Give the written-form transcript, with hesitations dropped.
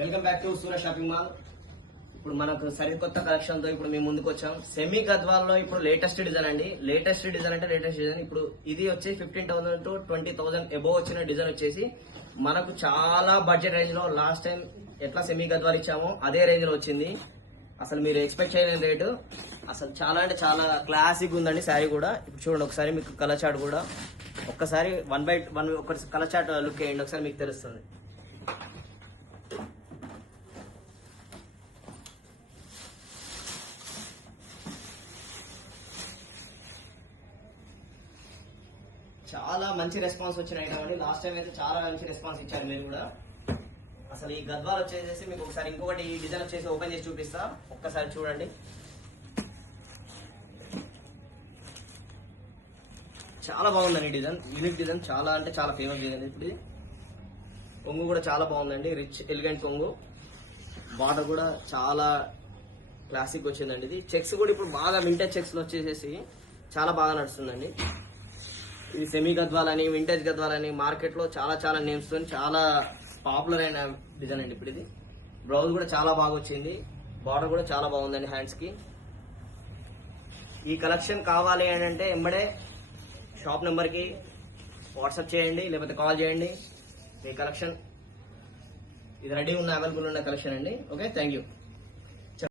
Welcome back to Surat shopping mall. ఇప్పుడు మనకు సరికొత్త కలెక్షన్ తో ఇప్పుడు మేము ముందుకు వచ్చాం. సెమీ గద్వాల్లో ఇప్పుడు లేటెస్ట్ డిజైన్ అండి. లేటెస్ట్ డిజైన్ అంటే లేటెస్ట్ డిజైన్. ఇప్పుడు ఇది వచ్చి 15,000 to 20,000 అబోవ్ వచ్చిన డిజైన్ వచ్చేసి మనకు చాలా బడ్జెట్ రేంజ్ లో లాస్ట్ టైం ఎట్లా సెమీ గద్వాల్ ఇచ్చామో అదే రేంజ్ లో వచ్చింది. అసలు మీరు ఎక్స్పెక్ట్ చేయలేని రేటు. అసలు చాలా అంటే చాలా క్లాసిక్ ఉందండి శారీ కూడా. ఇప్పుడు చూడండి ఒకసారి మీకు కలర్ చార్ట్ కూడా ఒక్కసారి 1/1 ఒక కలర్ చార్ట్ లుక్ వేయండి, ఒకసారి మీకు తెలుస్తుంది. చాలా మంచి రెస్పాన్స్ వచ్చిన ఐటమ్ అండి. లాస్ట్ టైం అయితే చాలా మంచి రెస్పాన్స్ ఇచ్చారు మీరు కూడా. అసలు ఈ గద్వాల్ వచ్చేసి మీకు ఒకసారి ఇంకొకటి ఈ డిజైన్ వచ్చేసి ఓపెన్ చేసి చూపిస్తా, ఒక్కసారి చూడండి. చాలా బాగుందండి డిజైన్, యూనిక్ డిజైన్, చాలా అంటే చాలా ఫేమస్ డిజైన్. ఇప్పుడు కొంగు కూడా చాలా బాగుందండి, రిచ్ ఎలిగెంట్ కొంగు. బార్డర్ కూడా చాలా క్లాసిక్ వచ్చిందండి. ఇది చెక్స్ కూడా ఇప్పుడు బాగా వింటేజ్ చెక్స్ వచ్చేసేసి చాలా బాగా నడుస్తుందండి. ఇది సెమీ గద్వాల్ అని, వింటేజ్ గద్వాల్ అని మార్కెట్ లో చాలా చాలా నేమ్స్ తో చాలా పాపులర్ అయిన డిజైన్ అండి. ఇప్పుడు ఇది బ్లౌజ్ కూడా చాలా బాగా వచ్చింది, బార్డర్ కూడా చాలా బాగుందండి హ్యాండ్స్ కి. ఈ కలెక్షన్ కావాలి అని అంటే ఎంబడే షాప్ నెంబర్ కి వాట్సాప్ చేయండి, లేకపోతే కాల్ చేయండి. ఈ కలెక్షన్ ఇది రెడీ ఉన్న అవైలబుల్ ఉన్న కలెక్షన్ అండి. Okay, thank you.